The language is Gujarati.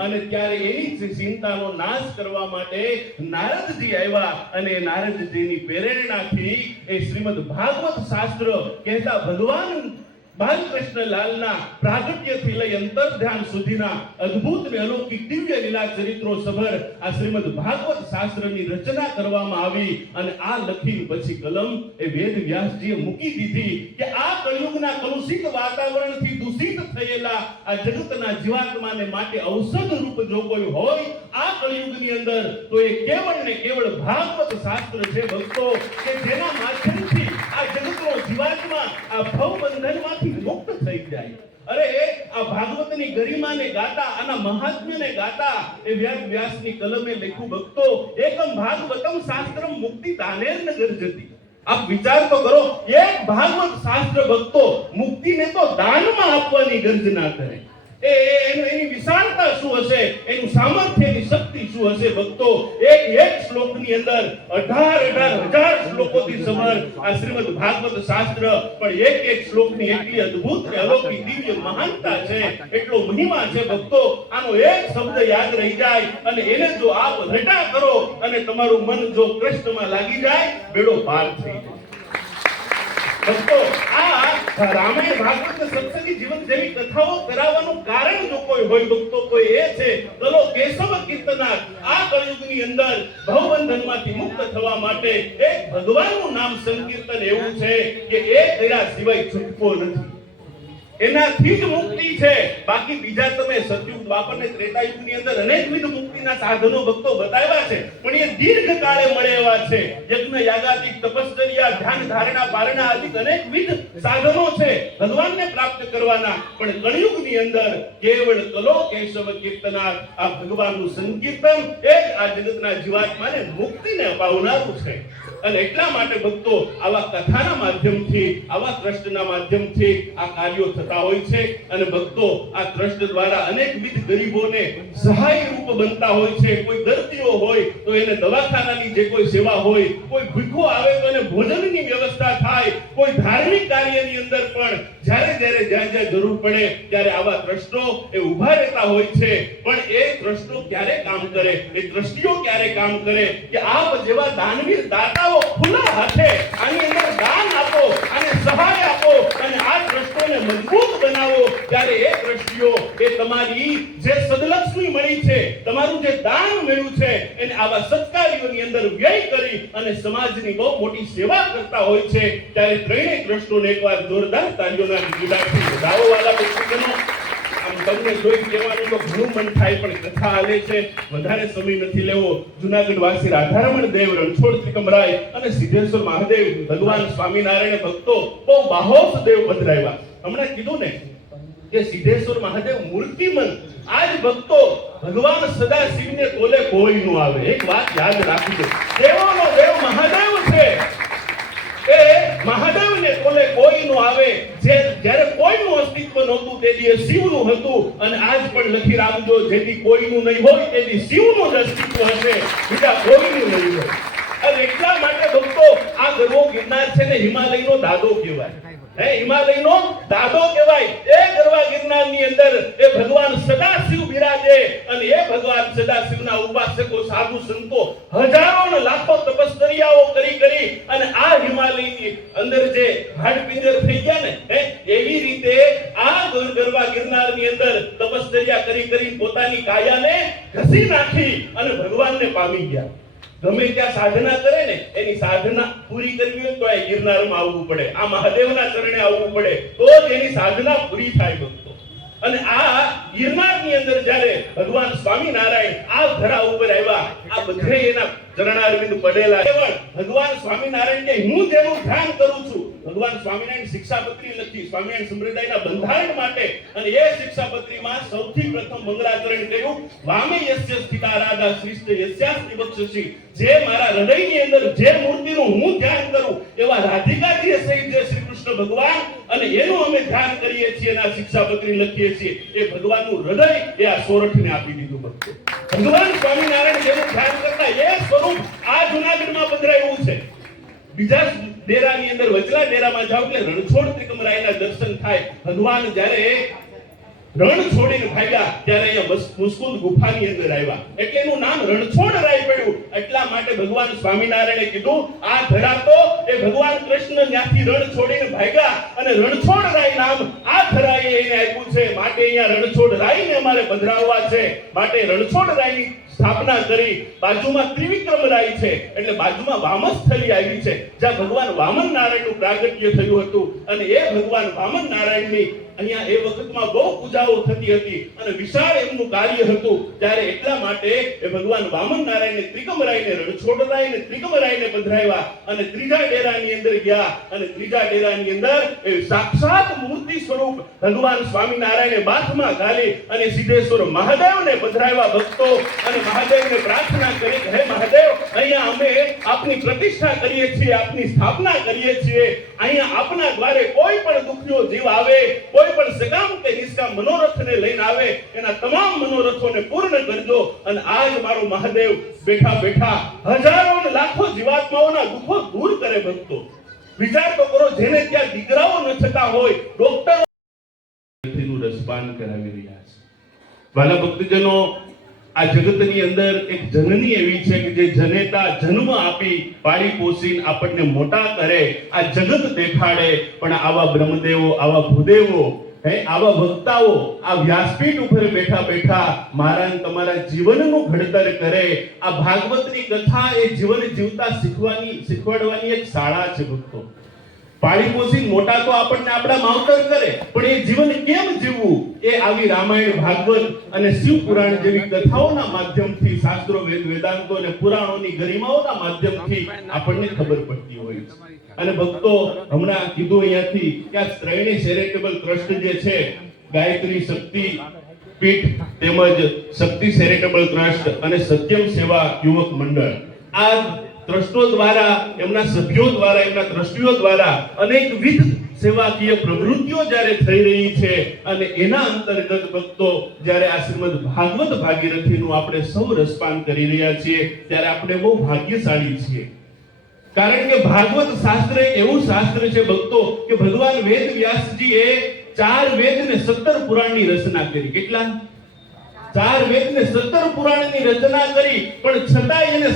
અને ત્યારે એની ચિંતાનો નાશ કરવા માટે નારદજી આવ્યા અને નારદજીની પ્રેરણાથી એ શ્રીમદ ભાગવત શાસ્ત્ર કહેતા ભગવાન બાલકૃષ્ણ લાલના પ્રાગટ્યથી લઈ અંતર સુધીના અદ્ભુત ને અલૌકિક દિવ્ય લીલા ચરિત્રો સભર આ શ્રીમદ ભાગવત શાસ્ત્રની રચના કરવામાં આવી અને આ લખી પછી કલમ એ વેદ વ્યાસજીએ મૂકી દીધી કે આ કળિયુગના કલુષિત વાતાવરણથી દૂષિત થયેલા આ જગતના જીવાત્માને માટે ઔષધ રૂપ જો કોઈ હોય આ કળિયુગની અંદર, તો એ કેવળ ને કેવળ ભાગવત શાસ્ત્ર છે ભક્તો, કે જેના માધ્યમથી જગતનો જીવાત્મા આ ભવ બંધનમાંથી મુક્ત થઈ જાય. અરે, આ ભાગવતની ગરિમાને ગાતા, આના મહાત્મ્યને ગાતા, એ વ્યાસ વ્યાસની કલમે લખ્યું ભક્તો, એકમ ભાગવતમ શાસ્ત્રમ મુક્તિ દાનેર નગર જતી આપ વિચાર તો કરો, એક ભાગવત શાસ્ત્ર ભક્તો મુક્તિને તો દાનમાં આપવાની ગર્જના કરે. એ એનું વિશાળતા શું હશે? એનું સામર્થ્ય શું હશે, ભક્તો. એક એક શ્લોકની અંદર અઢાર અઢાર હજાર શ્લોકોથી સમર આ શ્રીમદ ભાગવત શાસ્ત્ર. પણ એક એક શ્લોકની એટલી અદ્ભુત અલૌકિક દિવ્ય મહાનતા છે, એટલો મહિમા છે, ભક્તો. આનો એક શબ્દ યાદ રહી જાય અને એને જો આપ રટા કરો અને તમારું મન જો કૃષ્ણમાં લાગી જાય, બેડો પાર થઈ જાય. ભક્તો, આ રામાયણ ભાગવત સત્સંગી જીવન જેવી કથાઓ કરાવવાનું કારણ જો કોઈ હોય, ભક્તો કોઈ એ છે ચલો કેશવ કીર્તનાર આ કળયુગની અંદર ભવબંધનમાંથી મુક્ત થવા માટે એક ભગવાનનું નામ સંકીર્તન એવું છે કે એ કર્યા સિવાય છૂટકો નથી. એનાથી જ મુક્તિ છે. બાકી બીજા તમે સતયુગ દ્વાપર ને ત્રેતાયુગની અંદર અનેકવિધ મુક્તિના સાધનો ભક્તો બતાવ્યા છે. પણ એ દીર્ઘ કાળે મળે એવા છે. યજ્ઞ યાગાદિક તપશ્ચર્યા, ધ્યાન, ધારણા, પારણા આદિક અનેકવિધ સાધનો છે. ભગવાનને પ્રાપ્ત કરવાના. પણ કળિયુગની અંદર કેવળ કલો, કેશવ કીર્તનાર આ ભગવાનનું સંકીર્તન એ જ આ જગતના જીવાત્માને મુક્તિને અપાવનારું છે. અને એટલા માટે ભક્તો આવા કથાના માધ્યમથી, આવા કૃષ્ણના માધ્યમથી આ કાર્યો થતા હોય છે અને ભક્તો આ ટ્રસ્ટ દ્વારા અનેકવિધ ગરીબોને સહાય રૂપ બનતા હોય છે. કોઈ દર્દીઓ હોય તો એને દવાખાનાની જે કોઈ સેવા હોય, કોઈ ભૂખો આવે તો એને ભોજનની વ્યવસ્થા થાય. કોઈ ધાર્મિક કાર્યની અંદર પણ જ્યારે જ્યારે જ્યાં જ્યાં જરૂર પડે ત્યારે આવા ટ્રસ્ટો એ ઊભા રહેતા હોય છે. પણ એ ટ્રસ્ટો ક્યારે કામ કરે? એ ટ્રસ્ટીઓ ક્યારે કામ કરે? કે આપ જેવા દાનવીર દાતાઓ ખુલ્લા હાથે આની અંદર દાન આપો અને સહાય આપો અને આ ટ્રસ્ટોને મજબૂત બનાવો ત્યારે એ તમારી જે સદલક્ષ્મી મળી છે, તમારું જે દાન મળ્યું છે, એને આવા સત્કાર્યોની અંદર વ્યય કરી અને સમાજની બહુ મોટી સેવા કરતા હોય છે, ત્યારે ત્રણેય ટ્રસ્ટોને એકવાર જોરદાર તાળીઓના ગીડાથી વધાવો, વાલા વ્યક્તિગણો આમ તમને જોઈ કહેવાનું તો ઘણું મન થાય, પણ કથા આલે છે. વધારે સમય નથી લેવો. જુનાગઢ વાસી રાધારમણ દેવ, રણછોડ ત્રિકમરાય અને સિદ્ધેશ્વર મહાદેવ, ભગવાન સ્વામિનારાયણ ભક્તો બહુ બાહોશ દેવ પધરાવ્યા હમણાં કીધું ને કે સિદ્ધેશ્વર મહાદેવ મૂર્તિમંત. આજ ભક્તો ભગવાન સદા શિવને તોલે કોઈ નું આવે. એક વાત યાદ રાખજો. દેવોનો દેવ મહાદેવ છે. એ મહાદેવને કોલે કોઈ નું આવે. જે જ્યારે કોઈનું અસ્તિત્વ નહોતું, તે દી શિવનું હતું. અને આજ પણ લખી રાખજો, જેથી કોઈનું નહીં હોય તેથી શિવનું જ અસ્તિત્વ હશે. બીજા કોઈનું નહીં હોય. અને એટલા માટે ભક્તો, આ ગરવો ગિરનાર છે ને, હિમાલયનો દાદો કહેવાય. હે હિમાલયનો દાદો કહેવાય. એ ગરવા ગિરનારની અંદર એ ભગવાન સદાશિવ બિરાજે અને એ ભગવાન સદાશિવના ઉપાસકો, સાધુ સંતો હજારો ને લાખો તપસ્તરિયાઓ કરી કરી અને આ હિમાલયની અંદર જે હાડપિંજર થઈ ગયા ને, હે, એવી રીતે આ ગર- ગરવા ગિરનારની અંદર તપસ્તરિયા કરી કરી પોતાની કાયાને ઘસી નાખી અને ભગવાનને પામી ગયા. ગમે ત્યાં સાધના કરે ને, એની સાધના પૂરી કરવી હોય તો એ ગિરનારમાં આવવું પડે. આ મહાદેવના ચરણે આવવું પડે. તો જ એની સાધના પૂરી થાય ભક્તો. અને આ ગિરનારની અંદર જ્યારે ભગવાન સ્વામિનારાયણ આ ધરા ઉપર આવ્યા, આ બધે એના ચરણારવિંદ પડેલા. ભગવાન સ્વામિનારાયણ કે હું જેનું ધ્યાન કરું છું. ભગવાન સ્વામિનારાયણ શિક્ષાપત્રી લખી સ્વામિનારાયણ સંપ્રદાયના બંધારણ માટે અને એ શિક્ષાપત્રીમાં સૌથી પ્રથમ મંગળાચરણ કહ્યું વામે યસ્ય સ્થિતા રાધા શ્રેષ્ઠ યસ્યાસ્તિ બક્ષસી જે મારા હૃદયની અંદર જે મૂર્તિનું હું ધ્યાન કરું એવા રાધિકાજી સહિત જે શ્રી કૃષ્ણ ભગવાન અને એનું અમે ધ્યાન કરીએ છીએ અને શિક્ષાપત્રી લખીએ છીએ, એ ભગવાનનું હૃદય એ આ સોરઠને આપી દીધું ભક્તો. ભગવાન સ્વામિનારાયણ જેનું ધ્યાન કરતા એ સ્વરૂપ આ જુનાગઢમાં પધરાયું છે. બીજા ડેરાની અંદર વચલા ડેરામાં જાવ એટલે રણછોડ ત્રિકમરાયના દર્શન થાય. ભગવાન જ્યારે રણ છોડીને ભાગ્યા, ત્યારે અહીંયા મુસ્કુંદ ગુફાની અંદર આવ્યા. એટલે એનું નામ રણછોડ રાય પડ્યું. એટલા માટે ભગવાન સ્વામિનારાયણે કીધું, આ ધરા તો એ ભગવાન કૃષ્ણ ત્યાંથી રણ છોડીને ભાગ્યા અને રણછોડ રાય નામ આ ધરાએ એને આપ્યું છે. માટે અહીંયા રણછોડ રાયને અમારે પધરાવવા છે. માટે રણછોડ રાયની સ્થાપના કરી બાજુમાં ત્રિવિક્રમ રાય છે. એટલે બાજુમાં વામસ્થલી આવી છે. જ્યાં ભગવાન વામન નારાયણનું પ્રાગટ્ય થયું હતું. અને એ ભગવાન વામન નારાયણની અહીંયા એ વખતમાં બહુ પૂજાઓ થતી હતી. અને વિશાળ એમનું કાર્ય હતું. ત્યારે એટલા માટે એ ભગવાન વામન નારાયણને ત્રિકમરાયને રણછોડરાયને ત્રિકમરાયને પધરાવ્યા અને ત્રીજા ડેરાની અંદર ગયા. અને ત્રીજા ડેરાની અંદર એ સાક્ષાત મૂર્તિ સ્વરૂપ ભગવાન સ્વામિનારાયણે બાથમાં ગાલી અને સિદ્ધેશ્વર મહાદેવને પધરાવ્યા ભક્તો. અને મહાદેવને પ્રાર્થના કરી હે મહાદેવ, અહીંયા અમે આપની પ્રતિષ્ઠા કરીએ છીએ, આપની સ્થાપના કરીએ છીએ. અહીંયા આપના દ્વારે કોઈ પણ દુખ્યો જીવ આવે, કોઈ પણ સકામ કે નિષ્કામ મનોરથને લઈને આવે, એના તમામ મનોરથોને પૂર્ણ કરજો. અને આજ મારો મહાદેવ બેઠા બેઠા હજારો અને લાખો જીવાત્માઓના દુઃખો દૂર કરે ભક્તો. વિચાર તો કરો, જેને ત્યાં દીકરાઓ ન થતા હોય ડોક્ટરો રસપાન કરાવી રહ્યા છે. વાલા ભક્તજનો આ જગતની અંદર એક જનની એવી છે કે જે જનેતા જન્મ આપી પાળી પોષીને આપણને મોટા કરે, આ જગત દેખાડે. પણ આવા બ્રહ્મદેવો, આવા ભૂદેવો, હે, આવા વક્તાઓ આ વ્યાસપીઠ ઉપર બેઠા બેઠા મારા તમારા જીવનનું ઘડતર કરે. આ ભાગવતની કથા એ જીવન જીવતા શીખવાની, શીખવાડવાની એક શાળા છે ભક્તો. પાળી પોષીને મોટા તો આપણને આપણા માવતર કરે, પણ એ જીવન કેમ જીવવું? એ આવી રામાયણ, ભાગવત અને શિવ પુરાણ જેવી કથાઓના માધ્યમથી, શાસ્ત્રો, વેદ, વેદાંતો અને પુરાણોની ગરિમાઓના માધ્યમથી આપણને ખબર પડતી હોય છે. અને ભક્તો, હમણાં કીધું અહીંયાથી કે આ ત્રણેય ચેરિટેબલ ટ્રસ્ટ જે છે, ગાયત્રી શક્તિ પીઠ તેમજ શક્તિ ચેરિટેબલ ટ્રસ્ટ અને સત્યમ સેવા યુવક મંડળ, આ ટ્રસ્ટો દ્વારા, એમના સભ્યો દ્વારા, એમના ટ્રસ્ટીઓ દ્વારા અનેકવિધ સેવાકીય પ્રવૃત્તિઓ જ્યારે થઈ રહી છે અને એના અંતર્ગત ભક્તો જ્યારે આ શ્રીમદ ભાગવત ભાગીરથીનું આપણે સૌ રસપાન કરી રહ્યા છીએ, ત્યારે આપણે બહુ ભાગ્યશાળી છીએ. કારણ કે ભાગવત શાસ્ત્ર એવું શાસ્ત્ર છે ભક્તો કે ભગવાન વેદ વ્યાસજી એ ચાર વેદ ને સત્તર પુરાણની રચના કરી. કેટલા? ચાર વેદ ને સત્તર પુરાણની રચના કરી, પણ છતાંય એને